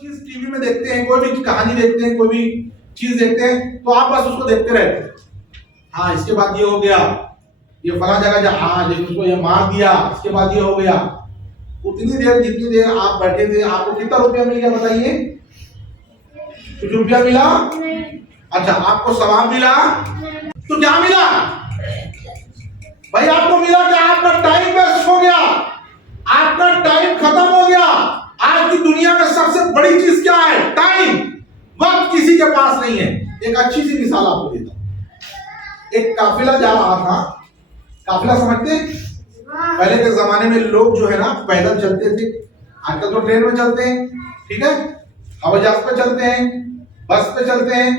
چیز T V میں دیکھتے ہیں، کوئی بھی کہانی دیکھتے ہیں، کوئی بھی چیز دیکھتے ہیں تو آپ بس اس کو دیکھتے رہتے ہیں. ہاں اس کے بعد یہ ہو گیا، یہ فلاں جگہ جا، ہاں لیکن اس کو یہ مار دیا، اس کے بعد یہ ہو گیا. اتنی دیر جتنی دیر آپ بیٹھے تھے آپ کو کتنا روپیہ مل گیا بتائیے؟ کچھ روپیہ ملا؟ اچھا آپ کو ثواب ملا؟ تو کیا ملا بھائی؟ آپ کو ملا کہ آپ کا ٹائم ویسٹ ہو گیا، آپ کا ٹائم ختم ہو گیا. آج کی دنیا میں سب سے بڑی چیز کیا ہے؟ ٹائم. وقت کسی کے پاس نہیں ہے. ایک اچھی سی مثال آپ کو دیتا ہوں. ایک قافلہ جا رہا تھا. قافلہ سمجھتے ہیں؟ پہلے کے زمانے میں لوگ جو ہے نا پیدل چلتے تھے. آج کل تو ٹرین میں چلتے ہیں، ٹھیک ہے، ہوائی جہاز پہ چلتے ہیں، بس پہ چلتے ہیں.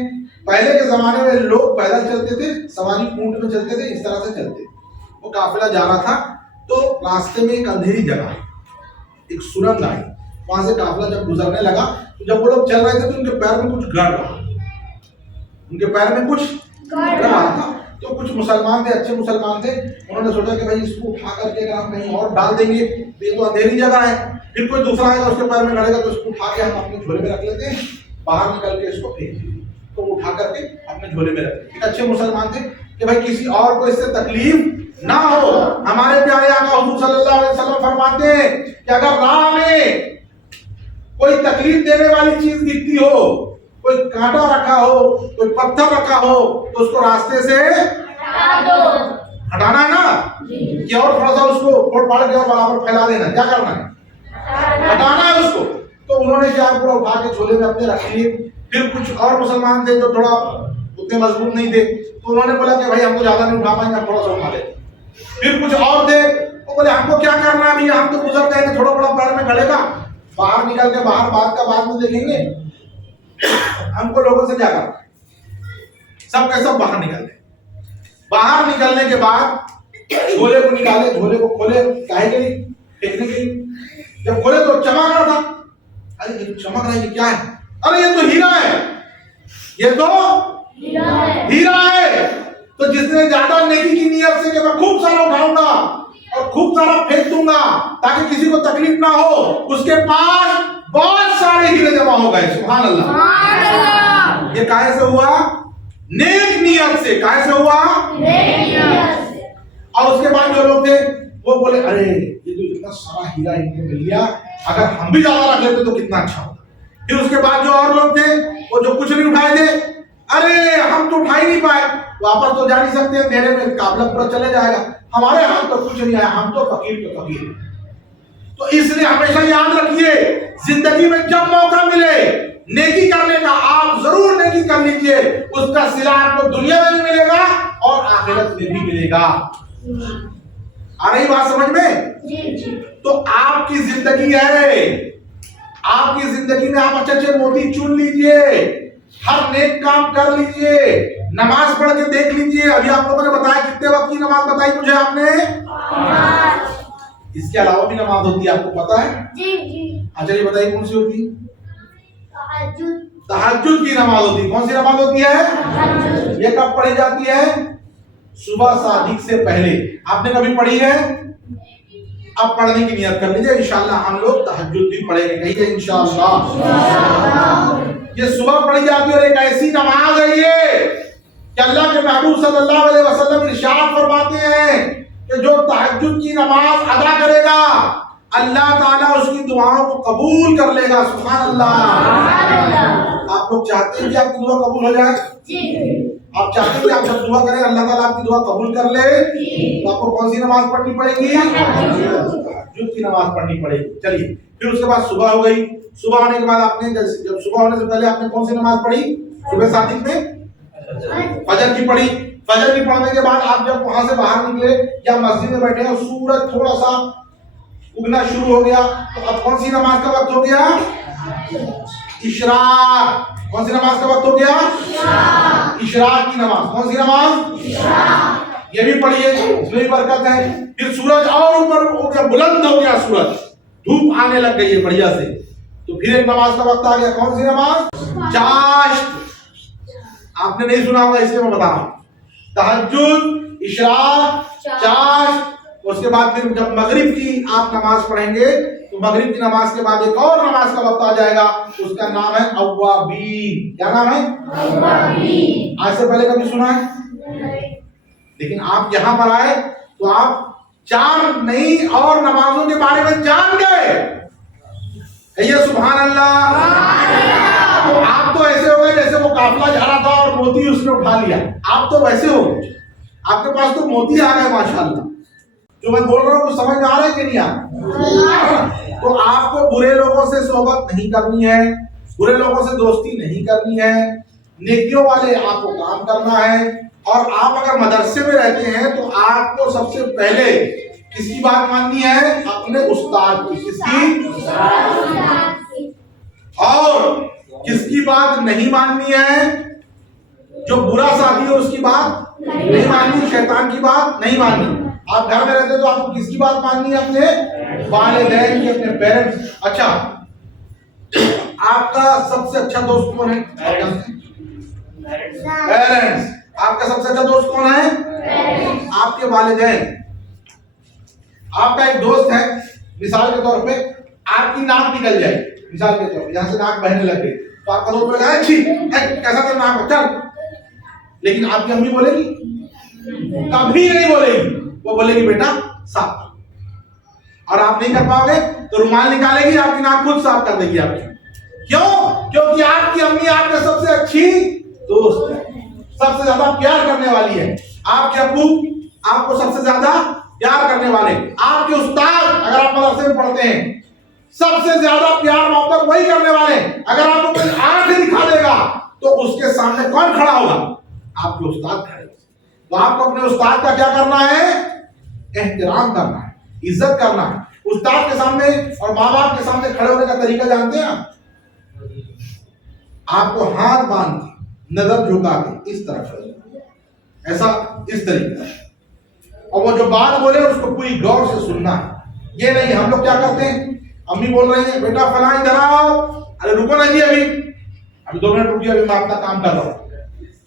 پہلے کے زمانے میں لوگ پیدل چلتے تھے، سواری اونٹ میں چلتے تھے، اس طرح سے چلتے. وہ قافلہ جا رہا تھا تو راستے میں ایک اندھیری جگہ، ایک سرنگ آئی. وہاں سے قافلہ جب گزرنے لگا تو جب وہ لوگ چل رہے تھے تو ان کے پیر میں کچھ گڑ رہا، ان کے پیر میں کچھ گڑ رہا تھا. تو کچھ مسلمان تھے، اچھے مسلمان تھے، انہوں نے سوچا کہ بھائی اس کو اٹھا کر کے اگر ہم کہیں اور ڈال دیں گے تو یہ تو اندھیری جگہ ہے، پھر کوئی دوسرا آئے گا اس کے پیر میں گڑے گا تو اس کو اٹھا کے ہم اپنے جھولے میں رکھ لیتے ہیں، باہر نکل کے اس کو پھینک دیتے. تو وہ اٹھا کر کے اپنے جھولے میں رکھتے. ایک اچھے مسلمان تھے کہ بھائی کسی اور کو اس سے تکلیف نہ ہو. ہمارے پیارے آقا حضور صلی اللہ علیہ وسلم فرماتے ہیں کہ اگر راہ میں کوئی تکلیف دینے والی چیز دکھتی ہو، کوئی کانٹا رکھا ہو، کوئی پتھر رکھا ہو، تو اس کو راستے سے ہٹانا ہے نا، کہ اور تھوڑا سا اس کو پھوڑ پھاڑ کے اور برابر پھیلا دینا. کیا کرنا ہے؟ ہٹانا ہے اس کو. تو انہوں نے کیا پورا اٹھا کے جھولے میں اپنے رکھ لیے. پھر کچھ اور مسلمان تھے جو تھوڑا اتنے مضبوط نہیں تھے تو انہوں نے بولا کہ بھائی ہم تو زیادہ نہیں اٹھا پائیں گے، ہم تھوڑا سا اٹھا لیں. پھر کچھ اور تھے وہ بولے ہم کو کیا کرنا ہے، ہم تو گزر گئے، تھوڑا بڑا پیر میں گڑے گا، باہر نکل کے باہر بات کا بعد میں دیکھیں گے، ہم کو لوگوں سے کیا کرنا. سب کے سب باہر نکل گئے. باہر نکلنے کے بعد جھولے کو نکالے، جھولے کو کھولے، کاہے کے لیے؟ پھینکنے کے لیے. جب کھولے تو چمک رہا تھا. ارے یہ چمک رہا ہے، یہ کیا ہے؟ ارے یہ تو ہیرا ہے، یہ تو ہیرا ہے. تو جس نے زیادہ نیکی کی نیت سے کہ میں خوب سارا اٹھاؤں گا اور خوب سارا پھینک دوں گا تاکہ کسی کو تکلیف نہ ہو، اس کے پاس بہت سارے ہیرے جمع ہو گئے. سبحان اللہ. یہ کہاں سے ہوا؟ نیک نیت سے. کہاں سے ہوا؟ نیک نیت سے. اور اس کے بعد جو لوگ تھے وہ بولے ارے یہ تو اتنا سارا ہیرا ان کو مل گیا، اگر ہم بھی زیادہ رکھ لیتے تو کتنا اچھا ہوتا. پھر اس کے بعد جو اور لوگ تھے وہ جو کچھ نہیں اٹھائے تھے، ارے ہم تو اٹھا ہی نہیں پائے، واپس تو جا نہیں سکتے، اندھیرے میں قافلہ پورا چلے جائے گا، ہمارے ہاتھ تو کچھ نہیں آیا، ہم تو فقیر کے فقیر. تو اس لیے ہمیشہ یاد رکھیے زندگی میں جب موقع ملے نیکی کرنے کا آپ ضرور نیکی کر لیجئے. اس کا صلہ آپ کو دنیا میں بھی ملے گا اور آخرت میں بھی ملے گا. آ رہی بات سمجھ میں؟ تو آپ کی زندگی ہے، آپ کی زندگی میں آپ اچھے اچھے موتی چن لیجئے، ہر نیک کام کر لیجئے، نماز پڑھ کے دیکھ لیجئے. ابھی آپ لوگوں نے بتایا کتنے وقت کی نماز بتائی مجھے آپ نے؟ اس کے علاوہ بھی نماز ہوتی ہے، آپ کو پتا ہے؟ اچھا یہ بتائیے کون سی ہوتی ہے؟ تہجد کی نماز ہوتی ہے. کون سی نماز ہوتی ہے؟ یہ کب پڑھی جاتی ہے؟ صبح صادق سے پہلے. آپ نے کبھی پڑھی ہے؟ اب پڑھنے کی نیت کر لیجئے، انشاءاللہ ہم لوگ تہجد بھی پڑھیں گے. کہیے انشاءاللہ. یہ صبح پڑھی جاتی ہے اور ایک ایسی نماز ہے یہ کہ اللہ کے محبوب صلی اللہ علیہ وسلم ارشاد فرماتے ہیں کہ جو تہجد کی نماز ادا کرے گا اللہ تعالیٰ اس کی دعاؤں کو قبول کر لے گا. سبحان اللہ. آپ لوگ چاہتے ہیں کہ آپ کی دعا قبول ہو جائے؟ آپ چاہتے ہیں کہ آپ جب دعا کریں اللہ تعالیٰ آپ کی دعا قبول کر لے تو آپ کو کون سی نماز پڑھنی پڑے گی؟ تہجد کی نماز پڑھنی پڑے گی. چلیے پھر اس کے بعد صبح ہو گئی. صبح ہونے کے بعد آپ نے جب صبح ہونے سے پہلے آپ نے کون سی نماز پڑھی؟ صبح صادق میں فجر کی پڑھی. فجر کی پڑھنے کے بعد آپ جب وہاں سے باہر نکلے یا مسجد میں بیٹھے اور سورج تھوڑا سا اگنا شروع ہو گیا تو اب کون سی نماز کا وقت ہو گیا؟ اشراق. کون سی نماز کا وقت ہو گیا؟ اشراق کی نماز. کون سی نماز؟ یہ بھی پڑھیے، اس میں بھی برکت ہے. پھر سورج اور اوپر ہو گیا، بلند ہو گیا سورج، دھوپ آنے لگ گئی ہے بڑھیا سے، تو پھر ایک نماز کا وقت آ گیا. کون سی نماز؟ چاشت. آپ نے نہیں سنا ہوگا اس لیے میں بتا رہا ہوں. تہجد، اشراق، چاشت. اس کے بعد پھر جب مغرب کی آپ نماز پڑھیں گے تو مغرب کی نماز کے بعد ایک اور نماز کا وقت آ جائے گا، اس کا نام ہے اوابین. کیا نام ہے؟ اوابین. آج سے پہلے کبھی سنا ہے؟ لیکن آپ یہاں پر آئے تو آپ 4 نئی اور نمازوں کے بارے میں جان گئے. کہیے سبحان اللہ. تو آپ تو ایسے ہو گئے جیسے وہ قافلہ جا رہا تھا اور موتی اس نے اٹھا لیا. آپ تو ویسے ہو گئے، آپ کے پاس تو موتی آ گئے ماشاءاللہ. جو میں بول رہا ہوں وہ سمجھ میں آ رہا ہے کہ نہیں آ رہا؟ تو آپ کو برے لوگوں سے صحبت نہیں کرنی ہے، برے لوگوں سے دوستی نہیں کرنی ہے، نیکیوں والے آپ کو کام کرنا ہے. اور آپ اگر مدرسے میں رہتے ہیں تو آپ کو سب سے پہلے کس کی بات ماننی ہے؟ اپنے استاد کی. کس کی؟ اور کس کی بات نہیں ماننی ہے؟ جو برا ساتھی ہے اس کی بات نہیں ماننی، شیطان کی بات نہیں ماننی. آپ گھر میں رہتے تو آپ کو کس کی بات ماننی ہے؟ اپنے والدین کی، اپنے پیرنٹس. اچھا، آپ کا سب سے اچھا دوست کون ہے؟ پیرنٹس. آپ کا سب سے اچھا دوست کون ہے؟ آپ کے والدین. آپ کا ایک دوست ہے، مثال کے طور پہ آپ کی ناک نکل جائے، مثال کے طور پہ یہاں سے ناک بہنے لگے تو آپ کا دوست بولے گا اچھی کیسا تھا ناک چل. لیکن آپ کی امی بولے گی؟ کبھی نہیں بولے گی. وہ بولے گی بیٹا صاف. اور آپ نہیں کر پاؤ گے تو رومال نکالے گی، آپ کی ناک خود صاف کر دے گی آپ کی. کیوں؟ کیونکہ آپ کی امی آپ کے سب سے اچھی دوست ہے، سب سے زیادہ پیار کرنے والی ہے. آپ کے ابو آپ کو سب سے زیادہ پیار کرنے والے. آپ کے استاد اگر آپ مدرسے میں پڑھتے ہیں سب سے زیادہ پیار محبت وہی کرنے والے. اگر آپ کو کوئی آنکھ دکھا دے گا تو اس کے سامنے کون کھڑا ہوگا؟ آپ کے استاد کھڑے. تو آپ کو اپنے استاد کا کیا کرنا ہے؟ احترام کرنا ہے، عزت کرنا ہے. استاد کے سامنے اور ماں باپ کے سامنے کھڑے ہونے کا طریقہ جانتے ہیں آپ کو ہاتھ باندھ کے نظر جھکا کے اس طرح کھڑے ہونا، ایسا اس طریقے سے. اور وہ جو بات بولے اس کو پوری غور سے سننا ہے. یہ نہیں ہم لوگ کیا کرتے ہیں، امی بول رہی ہیں بیٹا فلاں ادھر آؤ، ارے رکو نا جی ابھی 2 منٹ رکیے، ابھی میں اپنا کام کر رہا ہوں.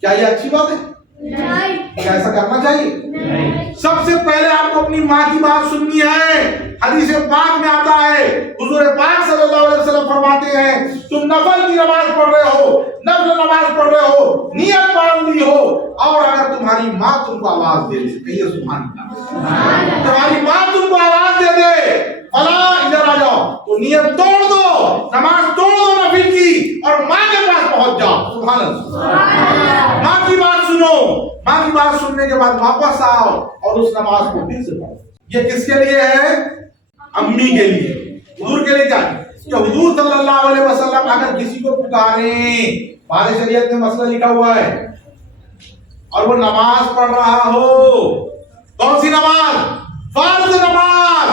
کیا یہ اچھی بات ہے؟ کیا ایسا کرنا چاہیے؟ سب سے پہلے آپ کو اپنی ماں کی بات سننی ہے. حدیث پاک میں آتا ہے، حضور پاک صلی اللہ علیہ وسلم فرماتے ہیں تم نفل کی نماز پڑھ رہے ہو، نفل نماز پڑھ رہے ہو، نیت باندھ لی ہو، اور اگر تمہاری ماں تم کو آواز دے دے، کہیے سبحان اللہ، تمہاری ماں تم کو آواز دے دے فلاں ادھر آ جاؤ، تو نیت توڑ دو، نماز توڑ دو نفل کی، اور ماں کے پاس پہنچ جاؤ. سبحان اللہ. ماں کی بات سنو، ماں کی بات سننے کے بعد واپس آؤ اور اس نماز کو پھر سے پڑھو. یہ کس کے لیے ہے؟ امی کے لیے. حضور کے لیے کیا ہے کہ حضور صلی اللہ علیہ وسلم اگر کسی کو پکاریں، ہمارے شریعت میں مسئلہ لکھا ہوا ہے، اور وہ نماز پڑھ رہا ہو، کون سی نماز؟ فرض نماز.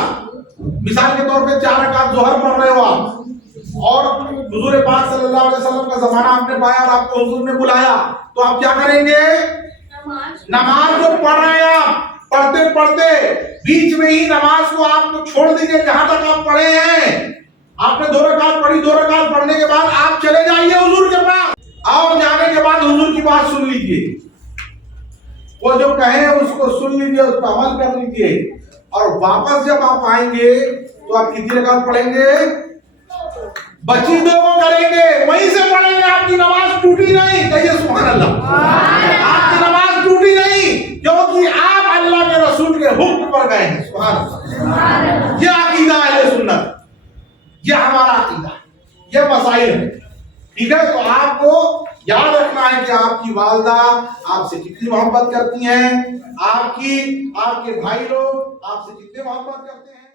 مثال کے طور پہ 4 رکعت ظہر پڑھ رہے ہو آپ، اور حضور پاک صلی اللہ علیہ وسلم کا زمانہ آپ نے پایا اور آپ کو حضور نے بلایا، تو آپ کیا کریں گے؟ نماز جو پڑھ رہے ہیں آپ، پڑھتے پڑھتے بیچ میں ہی نماز کو آپ کو چھوڑ دیجئے جہاں تک آپ پڑھے ہیں. آپ نے 2 رکعت پڑھی، 2 رکعت پڑھنے کے بعد آپ چلے جائیے حضور کے پاس، اور جانے کے بعد حضور کی بات سن لیجئے. وہ جو کہیں اس کو سن لیجئے، اس پر عمل کر لیجئے، اور واپس جب آپ آئیں گے تو آپ کتنی رکعت پڑھیں گے؟ بچی 2 کو کریں گے، وہیں سے پڑھیں گے. آپ کی نماز ٹوٹی نہیں. کہیے سبحان اللہ. آپ کی نماز ٹوٹی نہیں کیونکہ آپ اللہ کے رسول کے حکم پر گئے ہیں. سبحان اللہ. یہ عقیدہ اہل سنت، یہ ہمارا عقیدہ، یہ مسائل ہے. ٹھیک ہے، تو آپ کو یاد رکھنا ہے کہ آپ کی والدہ آپ سے کتنی محبت کرتی ہیں، آپ کے بھائی لوگ آپ سے کتنے محبت کرتے ہیں.